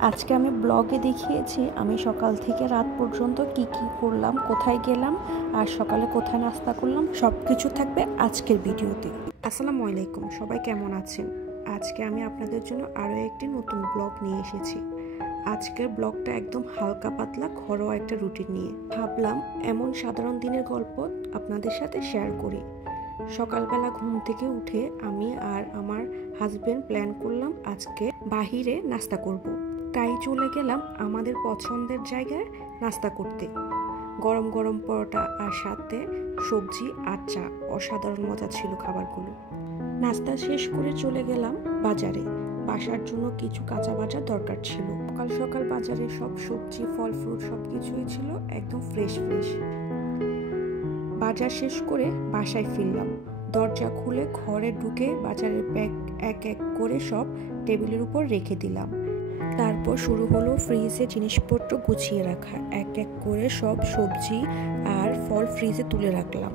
আজকে আমি ব্লগে দেখিয়েছি আমি সকাল থেকে রাত পর্যন্ত কি করলাম, কোথায় গেলাম আর সকালে কোথায় নাস্তা করলাম, সব কিছু থাকবে আজকের ভিডিওতে। আসসালামু আলাইকুম, সবাই কেমন আছেন? আজকে আমি আপনাদের জন্য আরও একটি নতুন ব্লগ নিয়ে এসেছি। আজকের ব্লগটা একদম হালকা পাতলা ঘরোয়া একটা রুটিন নিয়ে ভাবলাম এমন সাধারণ দিনের গল্প আপনাদের সাথে শেয়ার করি। সকালবেলা ঘুম থেকে উঠে আমি আর আমার হাজবেন্ড প্ল্যান করলাম আজকে বাহিরে নাস্তা করব। তাই চলে গেলাম আমাদের পছন্দের জায়গায় নাস্তা করতে। গরম গরম পরোটা আর সাথে সবজি আর চা, অসাধারণ মজা ছিল খাবারগুলো। নাস্তা শেষ করে চলে গেলাম বাজারে। বাসার জন্য কিছু কাঁচা বাজার দরকার ছিল। সকাল সকাল বাজারে সব সবজি, ফল, ফ্রুট সবকিছুই ছিল একদম ফ্রেশ। বাজার শেষ করে বাসায় ফিরলাম। দরজা খুলে ঘরে ঢুকে বাজারের ব্যাগ এক এক করে সব টেবিলের উপর রেখে দিলাম। তারপর শুরু হলো ফ্রিজে জিনিসপত্র গুছিয়ে রাখা। এক এক করে সব সবজি আর ফল ফ্রিজে তুলে রাখলাম।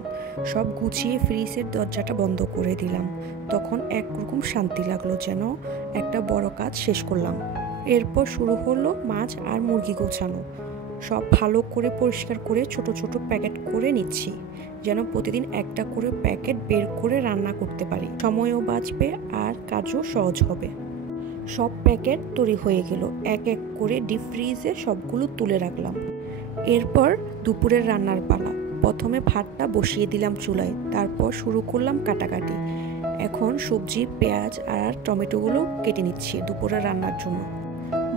সব গুছিয়ে ফ্রিজের দরজাটা বন্ধ করে দিলাম। তখন একরকম শান্তি লাগলো, যেন একটা বড় কাজ শেষ করলাম। এরপর শুরু হলো মাছ আর মুরগি গোছানো। সব ভালো করে পরিষ্কার করে ছোট ছোট প্যাকেট করে নিচ্ছি, যেন প্রতিদিন একটা করে প্যাকেট বের করে রান্না করতে পারি। সময়ও বাঁচবে আর কাজও সহজ হবে। সব প্যাকেট তৈরি হয়ে গেল। এক এক করে ডিপ ফ্রিজে সবগুলো তুলে রাখলাম। এরপর দুপুরের রান্নার পালা। প্রথমে ভাতটা বসিয়ে দিলাম চুলায়, তারপর শুরু করলাম কাটাকাটি। এখন সবজি, পেঁয়াজ আর টমেটোগুলো কেটে নিচ্ছি দুপুরের রান্নার জন্য।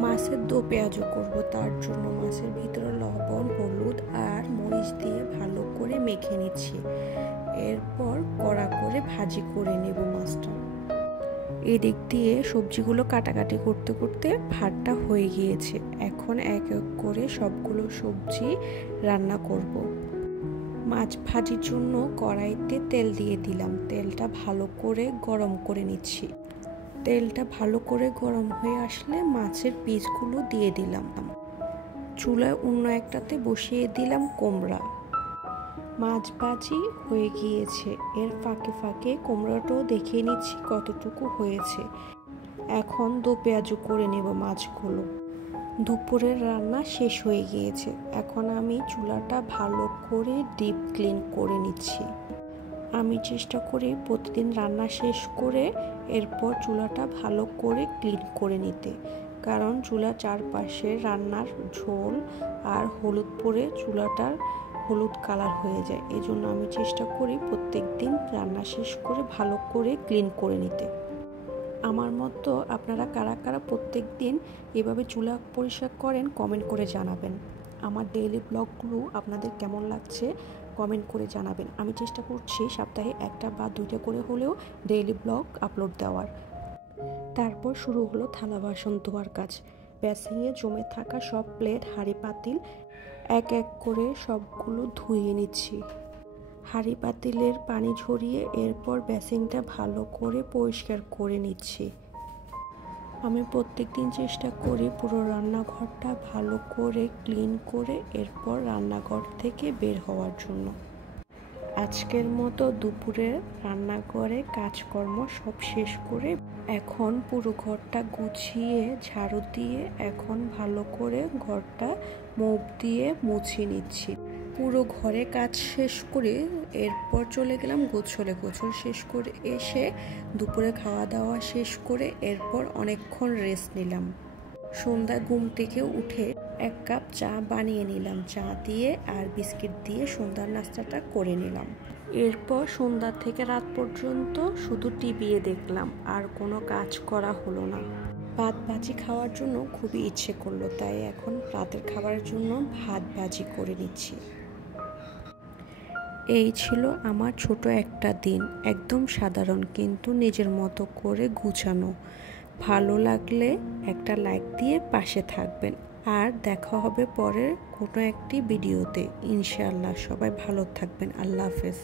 মাছের দো পেঁয়াজও করব, তার জন্য মাছের ভিতরে লবণ, হলুদ আর মরিচ দিয়ে ভালো করে মেখে নিচ্ছি। এরপর কড়া করে ভাজি করে নেব মাছটা। এদিক দিয়ে সবজিগুলো কাটাকাটি করতে করতে ভাতটা হয়ে গিয়েছে। এখন এক এক করে সবগুলো সবজি রান্না করব। মাছ ভাজির জন্য কড়াইতে তেল দিয়ে দিলাম। তেলটা ভালো করে গরম করে নিচ্ছি। তেলটা ভালো করে গরম হয়ে আসলে মাছের পিসগুলো দিয়ে দিলাম। চুলায় অন্য একটাতে বসিয়ে দিলাম কুমড়া। মাছ ভাজি হয়ে গিয়েছে। এর ফাঁকে ফাঁকে কুমড়াটাও দেখিয়ে নিচ্ছি কতটুকু হয়েছে। এখন দো পেঁয়াজু করে নেব মাছগুলো। দুপুরের রান্না শেষ হয়ে গিয়েছে। এখন আমি চুলাটা ভালো করে ডিপ ক্লিন করে নিচ্ছি। আমি চেষ্টা করি প্রতিদিন রান্না শেষ করে এরপর চুলাটা ভালো করে ক্লিন করে নিতে, কারণ চুলার চারপাশে রান্নার ঝোল আর হলুদ পরে চুলাটার হলুদ কালার হয়ে যায়। এজন্য আমি চেষ্টা করি প্রত্যেক দিন রান্না শেষ করে ভালো করে ক্লিন করে নিতে। আমার মতো আপনারা কারা কারা প্রত্যেক দিন এভাবে চুলা পরিষ্কার করেন কমেন্ট করে জানাবেন। আমার ডেইলি ব্লগগুলো আপনাদের কেমন লাগছে কমেন্ট করে জানাবেন। আমি চেষ্টা করছি সপ্তাহে একটা বা দুইটা করে হলেও ডেইলি ব্লগ আপলোড দেওয়ার। তারপর শুরু হলো থালা বাসন ধোয়ার কাজ। বেসিনে জমে থাকা সব প্লেট, হাঁড়ি, পাতিল এক এক করে সবগুলো ধুয়ে নিচ্ছি। হাঁড়ি পাতিলের পানি ঝরিয়ে এরপর বেসিনটা ভালো করে পরিষ্কার করে নিচ্ছি। আমি প্রত্যেকদিন চেষ্টা করি পুরো রান্নাঘরটা ভালো করে ক্লিন করে এরপর রান্নাঘর থেকে বের হওয়ার জন্য। আজকের মতো দুপুরে রান্নাঘরে কাজকর্ম সব শেষ করে এখন পুরো ঘরটা গুছিয়ে ঝাড়ু দিয়ে এখন ভালো করে ঘরটা মোপ দিয়ে মুছিয়ে নিচ্ছি। পুরো ঘরে কাজ শেষ করে এরপর চলে গেলাম গোছল শেষ করে এসে দুপুরে খাওয়া দাওয়া শেষ করে এরপর অনেকক্ষণ রেস্ট নিলাম। সন্ধ্যা ঘুম থেকে উঠে এক কাপ চা বানিয়ে নিলাম। চা দিয়ে আর বিস্কিট দিয়ে সন্ধ্যার নাস্তাটা করে নিলাম। এরপর সন্ধ্যা থেকে রাত পর্যন্ত শুধু টিভি দেখলাম, আর কোনো কাজ করা হলো না। ভাত ভাজি খাওয়ার জন্য খুবই ইচ্ছে করলো, তাই এখন রাতের খাবারের জন্য ভাত ভাজি করে নিচ্ছি। এই ছিল আমার ছোট একটা দিন, একদম সাধারণ কিন্তু নিজের মতো করে গুছানো। ভালো লাগলে একটা লাইক দিয়ে পাশে থাকবেন, আর দেখা হবে পরের কোনো একটি ভিডিওতে ইনশাআল্লাহ। সবাই ভালো থাকবেন। আল্লাহ হাফেজ।